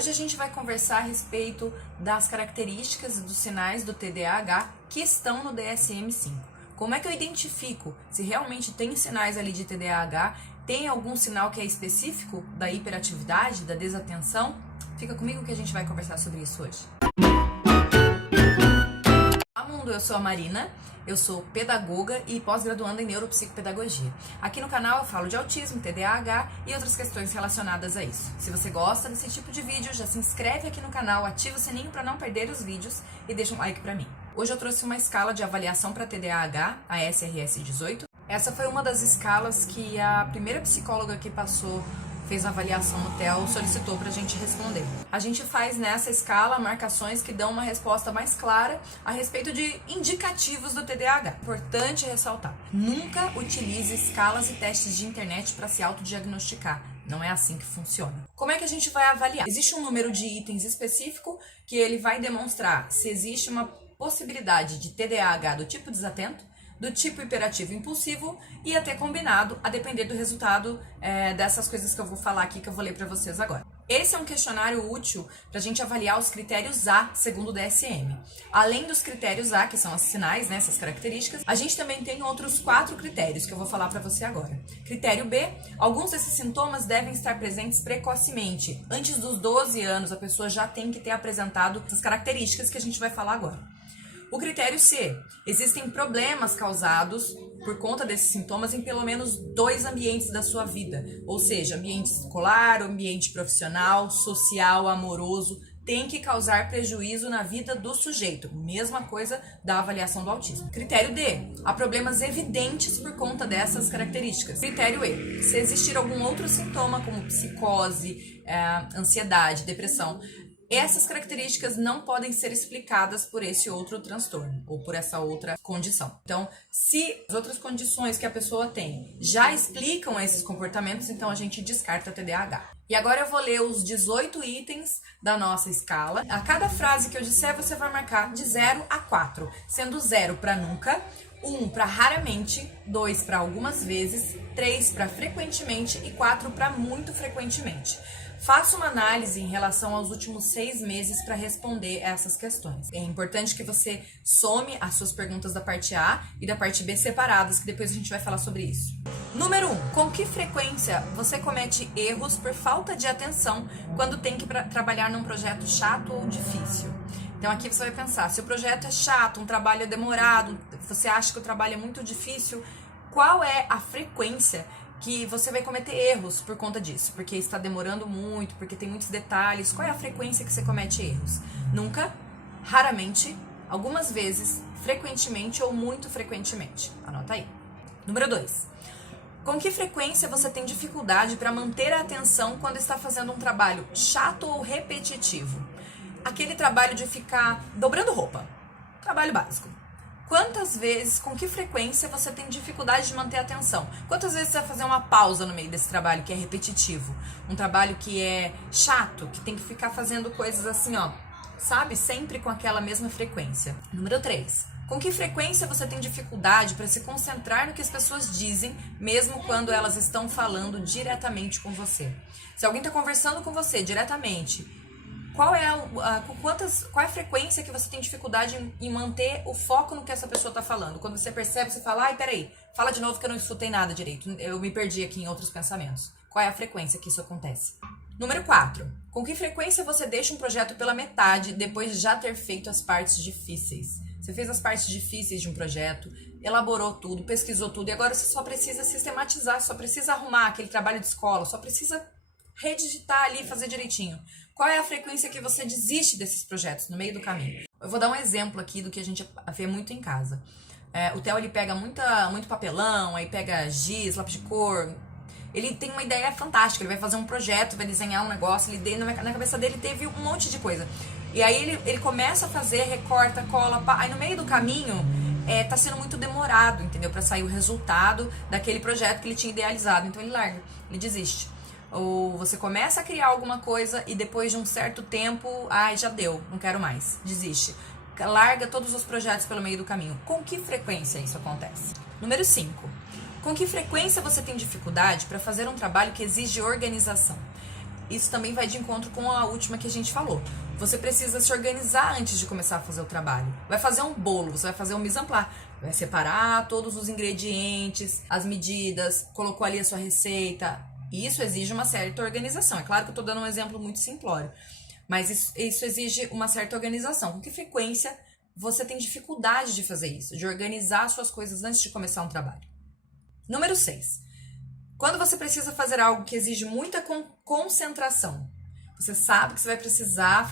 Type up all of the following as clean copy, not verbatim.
Hoje a gente vai conversar a respeito das características e dos sinais do TDAH que estão no DSM-5. Como é que eu identifico se realmente tem sinais ali de TDAH? Tem algum sinal que é específico da hiperatividade, da desatenção? Fica comigo que a gente vai conversar sobre isso hoje. Olá mundo, eu sou a Marina, eu sou pedagoga e pós-graduanda em neuropsicopedagogia. Aqui no canal eu falo de autismo, TDAH e outras questões relacionadas a isso. Se você gosta desse tipo de vídeo, já se inscreve aqui no canal, ativa o sininho para não perder os vídeos e deixa um like para mim. Hoje eu trouxe uma escala de avaliação para TDAH, a SRS-18. Essa foi uma das escalas que a primeira psicóloga que fez a avaliação no TEL solicitou para a gente responder. A gente faz nessa escala marcações que dão uma resposta mais clara a respeito de indicativos do TDAH. Importante ressaltar, nunca utilize escalas e testes de internet para se autodiagnosticar. Não é assim que funciona. Como é que a gente vai avaliar? Existe um número de itens específico que ele vai demonstrar se existe uma possibilidade de TDAH do tipo desatento, do tipo hiperativo impulsivo e até combinado, a depender do resultado dessas coisas que eu vou falar aqui, que eu vou ler para vocês agora. Esse é um questionário útil para a gente avaliar os critérios A, segundo o DSM. Além dos critérios A, que são os sinais, né, essas características, a gente também tem outros 4 critérios que eu vou falar para você agora. Critério B, alguns desses sintomas devem estar presentes precocemente. Antes dos 12 anos, a pessoa já tem que ter apresentado essas características que a gente vai falar agora. O critério C, existem problemas causados por conta desses sintomas em pelo menos 2 ambientes da sua vida, ou seja, ambiente escolar, ambiente profissional, social, amoroso, tem que causar prejuízo na vida do sujeito. Mesma coisa da avaliação do autismo. Critério D, há problemas evidentes por conta dessas características. Critério E, se existir algum outro sintoma como psicose, ansiedade, depressão, essas características não podem ser explicadas por esse outro transtorno ou por essa outra condição. Então, se as outras condições que a pessoa tem já explicam esses comportamentos, então a gente descarta TDAH. E agora eu vou ler os 18 itens da nossa escala. A cada frase que eu disser, você vai marcar de 0 a 4, sendo 0 para nunca, 1 para raramente, 2 para algumas vezes, 3 para frequentemente e 4 para muito frequentemente. Faça uma análise em relação aos últimos 6 meses para responder essas questões. É importante que você some as suas perguntas da parte A e da parte B separadas, que depois a gente vai falar sobre isso. Número 1. Com que frequência você comete erros por falta de atenção quando tem que trabalhar num projeto chato ou difícil? Então aqui você vai pensar, se o projeto é chato, um trabalho é demorado, você acha que o trabalho é muito difícil, qual é a frequência que você vai cometer erros por conta disso? Porque está demorando muito, porque tem muitos detalhes. Qual é a frequência que você comete erros? Nunca, raramente, algumas vezes, frequentemente ou muito frequentemente. Anota aí. Número 2. Com que frequência você tem dificuldade para manter a atenção quando está fazendo um trabalho chato ou repetitivo? Aquele trabalho de ficar dobrando roupa. Trabalho básico. Quantas vezes, com que frequência você tem dificuldade de manter a atenção? Quantas vezes você vai fazer uma pausa no meio desse trabalho que é repetitivo? Um trabalho que é chato, que tem que ficar fazendo coisas assim, ó, sabe? Sempre com aquela mesma frequência. Número 3. Com que frequência você tem dificuldade para se concentrar no que as pessoas dizem, mesmo quando elas estão falando diretamente com você? Se alguém está conversando com você diretamente, qual é a frequência que você tem dificuldade em manter o foco no que essa pessoa está falando? Quando você percebe, você fala, ai, peraí, fala de novo que eu não escutei nada direito, eu me perdi aqui em outros pensamentos. Qual é a frequência que isso acontece? Número 4. Com que frequência você deixa um projeto pela metade depois de já ter feito as partes difíceis? Você fez as partes difíceis de um projeto, elaborou tudo, pesquisou tudo, e agora você só precisa sistematizar, só precisa arrumar aquele trabalho de escola, só precisa redigitar ali e fazer direitinho. Qual é a frequência que você desiste desses projetos no meio do caminho? Eu vou dar um exemplo aqui do que a gente vê muito em casa. O Theo, ele pega muito papelão, aí pega giz, lápis de cor. Ele tem uma ideia fantástica, ele vai fazer um projeto, vai desenhar um negócio, na cabeça dele teve um monte de coisa. E aí ele começa a fazer, recorta, cola, aí no meio do caminho tá sendo muito demorado, entendeu? Para sair o resultado daquele projeto que ele tinha idealizado. Então ele larga, ele desiste. Ou você começa a criar alguma coisa e depois de um certo tempo, já deu, não quero mais, desiste. Larga todos os projetos pelo meio do caminho. Com que frequência isso acontece? Número 5. Com que frequência você tem dificuldade para fazer um trabalho que exige organização? isso também vai de encontro com a última que a gente falou. Você precisa se organizar antes de começar a fazer o trabalho. Vai fazer um bolo, você vai fazer um mise en place. Vai separar todos os ingredientes, as medidas, colocou ali a sua receita. E isso exige uma certa organização. É claro que eu estou dando um exemplo muito simplório, mas isso exige uma certa organização. Com que frequência você tem dificuldade de fazer isso, de organizar as suas coisas antes de começar um trabalho? Número 6. Quando você precisa fazer algo que exige muita concentração, você sabe que você vai precisar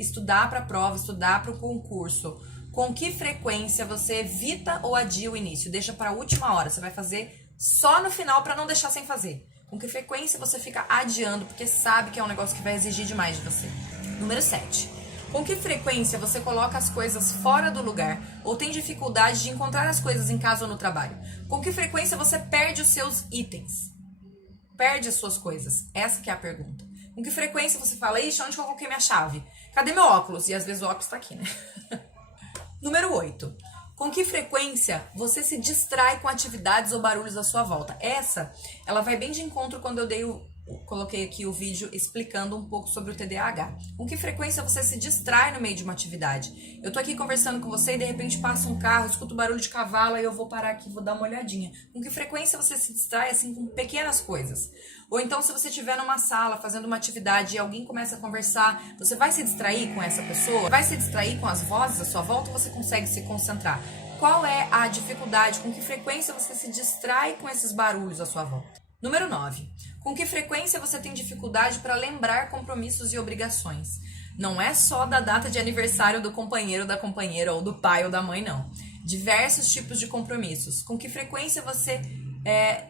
estudar para a prova, estudar para o concurso. Com que frequência você evita ou adia o início? Deixa para a última hora, você vai fazer só no final para não deixar sem fazer. Com que frequência você fica adiando porque sabe que é um negócio que vai exigir demais de você? Número 7. Com que frequência você coloca as coisas fora do lugar ou tem dificuldade de encontrar as coisas em casa ou no trabalho? Com que frequência você perde os seus itens? Perde as suas coisas? Essa que é a pergunta. Com que frequência você fala, ixi, onde que eu coloquei minha chave? Cadê meu óculos? E às vezes o óculos tá aqui, né? Número 8. Com que frequência você se distrai com atividades ou barulhos à sua volta? Ela vai bem de encontro quando eu coloquei aqui o vídeo explicando um pouco sobre o TDAH. Com que frequência você se distrai no meio de uma atividade? Eu tô aqui conversando com você e de repente passa um carro, escuto barulho de cavalo e eu vou parar aqui e vou dar uma olhadinha. Com que frequência você se distrai assim com pequenas coisas? Ou então se você estiver numa sala fazendo uma atividade e alguém começa a conversar, você vai se distrair com essa pessoa? Vai se distrair com as vozes à sua volta ou você consegue se concentrar? Qual é a dificuldade? Com que frequência você se distrai com esses barulhos à sua volta? Número 9. Com que frequência você tem dificuldade para lembrar compromissos e obrigações? Não é só da data de aniversário do companheiro, da companheira, ou do pai ou da mãe, não. Diversos tipos de compromissos. Com que frequência você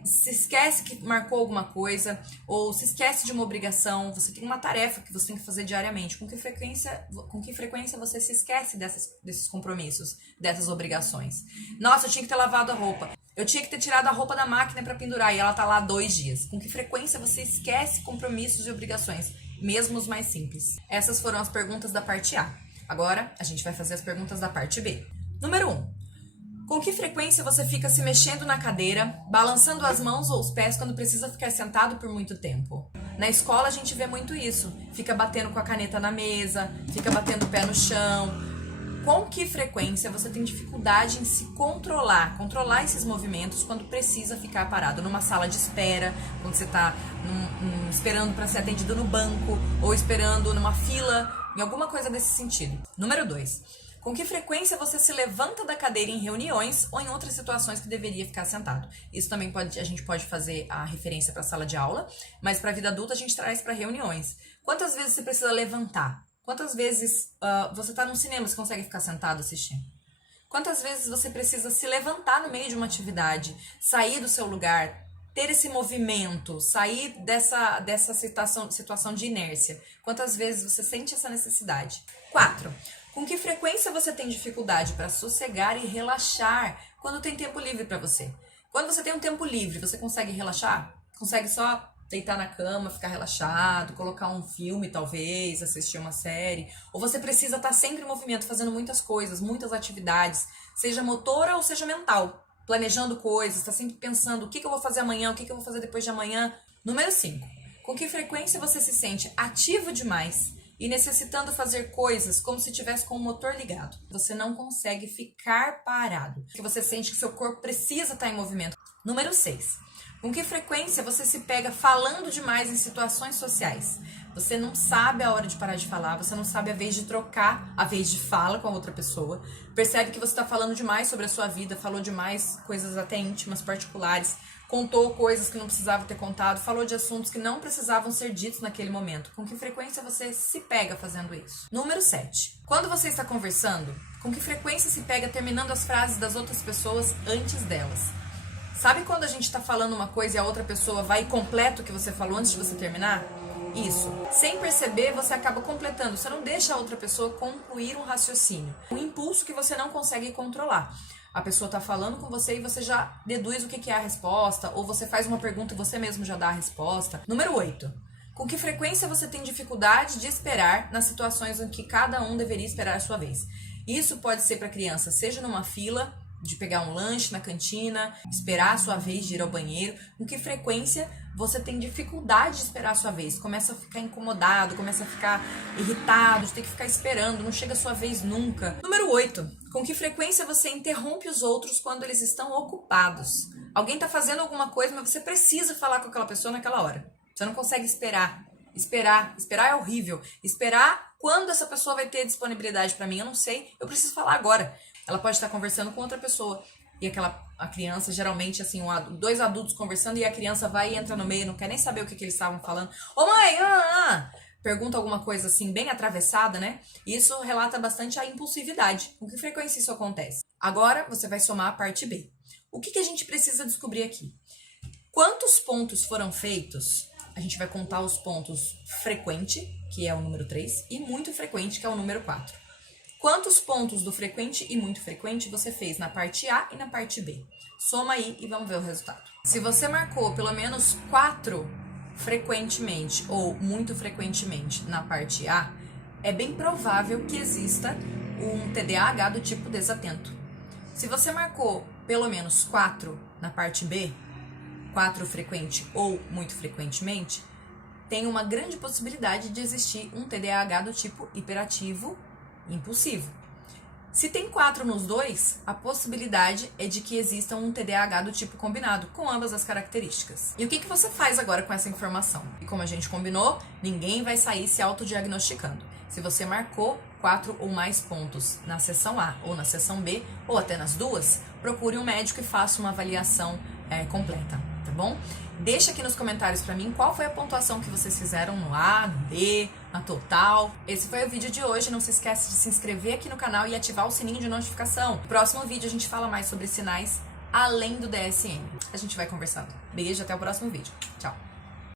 se esquece que marcou alguma coisa, ou se esquece de uma obrigação, você tem uma tarefa que você tem que fazer diariamente. Com que frequência você se esquece desses compromissos, dessas obrigações? Nossa, eu tinha que ter lavado a roupa. Eu tinha que ter tirado a roupa da máquina para pendurar e ela tá lá 2 dias. Com que frequência você esquece compromissos e obrigações, mesmo os mais simples? Essas foram as perguntas da parte A. Agora, a gente vai fazer as perguntas da parte B. Número 1. Com que frequência você fica se mexendo na cadeira, balançando as mãos ou os pés quando precisa ficar sentado por muito tempo? Na escola a gente vê muito isso. Fica batendo com a caneta na mesa, fica batendo o pé no chão. Com que frequência você tem dificuldade em se controlar esses movimentos quando precisa ficar parado? Numa sala de espera, quando você está esperando para ser atendido no banco, ou esperando numa fila, em alguma coisa desse sentido. Número 2. Com que frequência você se levanta da cadeira em reuniões ou em outras situações que deveria ficar sentado? Isso também a gente pode fazer a referência para a sala de aula, mas para a vida adulta a gente traz para reuniões. Quantas vezes você precisa levantar? Quantas vezes você está num cinema, você consegue ficar sentado assistindo? Quantas vezes você precisa se levantar no meio de uma atividade, sair do seu lugar, ter esse movimento, sair dessa situação de inércia? Quantas vezes você sente essa necessidade? 4. Com que frequência você tem dificuldade para sossegar e relaxar quando tem tempo livre para você? Quando você tem um tempo livre, você consegue relaxar? Consegue só deitar na cama, ficar relaxado, colocar um filme talvez, assistir uma série? Ou você precisa estar sempre em movimento, fazendo muitas coisas, muitas atividades, seja motora ou seja mental, planejando coisas, está sempre pensando o que eu vou fazer amanhã, o que eu vou fazer depois de amanhã? Número 5. Com que frequência você se sente ativo demais e necessitando fazer coisas como se tivesse com o motor ligado? Você não consegue ficar parado, porque você sente que seu corpo precisa estar em movimento. Número 6. Com que frequência você se pega falando demais em situações sociais? Você não sabe a hora de parar de falar, você não sabe a vez de trocar a vez de fala com a outra pessoa. Percebe que você está falando demais sobre a sua vida, falou demais coisas até íntimas, particulares, contou coisas que não precisava ter contado, falou de assuntos que não precisavam ser ditos naquele momento. Com que frequência você se pega fazendo isso? Número 7. Quando você está conversando, com que frequência se pega terminando as frases das outras pessoas antes delas? Sabe quando a gente está falando uma coisa e a outra pessoa vai e completa o que você falou antes de você terminar? Isso. Sem perceber, você acaba completando. Você não deixa a outra pessoa concluir um raciocínio. Um impulso que você não consegue controlar. A pessoa está falando com você e você já deduz o que é a resposta, ou você faz uma pergunta e você mesmo já dá a resposta. Número 8. Com que frequência você tem dificuldade de esperar nas situações em que cada um deveria esperar a sua vez? Isso pode ser para criança, seja numa fila, de pegar um lanche na cantina, esperar a sua vez de ir ao banheiro. Com que frequência você tem dificuldade de esperar a sua vez, começa a ficar incomodado, começa a ficar irritado, de ter que ficar esperando, não chega a sua vez nunca. Número 8. Com que frequência você interrompe os outros quando eles estão ocupados? Alguém tá fazendo alguma coisa, mas você precisa falar com aquela pessoa naquela hora. Você não consegue esperar. Esperar é horrível. Esperar quando essa pessoa vai ter disponibilidade pra mim, eu não sei. Eu preciso falar agora. Ela pode estar conversando com outra pessoa. E a criança, geralmente, assim, dois adultos conversando e a criança vai e entra no meio, não quer nem saber o que eles estavam falando. Ô mãe, pergunta alguma coisa assim, bem atravessada, né? Isso relata bastante a impulsividade. Com que frequência isso acontece? Agora você vai somar a parte B. O que a gente precisa descobrir aqui? Quantos pontos foram feitos? A gente vai contar os pontos frequente, que é o número 3, e muito frequente, que é o número 4. Quantos pontos do frequente e muito frequente você fez na parte A e na parte B? Soma aí e vamos ver o resultado. Se você marcou pelo menos 4 frequentemente ou muito frequentemente na parte A, é bem provável que exista um TDAH do tipo desatento. Se você marcou pelo menos 4 na parte B, 4 frequente ou muito frequentemente, tem uma grande possibilidade de existir um TDAH do tipo hiperativo impulsivo. Se tem 4 nos dois, a possibilidade é de que exista um TDAH do tipo combinado, com ambas as características. E o que você faz agora com essa informação? E como a gente combinou, ninguém vai sair se autodiagnosticando. Se você marcou 4 ou mais pontos na seção A ou na seção B, ou até nas duas, procure um médico e faça uma avaliação completa, tá bom? Deixa aqui nos comentários pra mim qual foi a pontuação que vocês fizeram no A, no B, na total. Esse foi o vídeo de hoje. Não se esquece de se inscrever aqui no canal e ativar o sininho de notificação. No próximo vídeo a gente fala mais sobre sinais além do DSM. A gente vai conversando. Beijo, até o próximo vídeo. Tchau!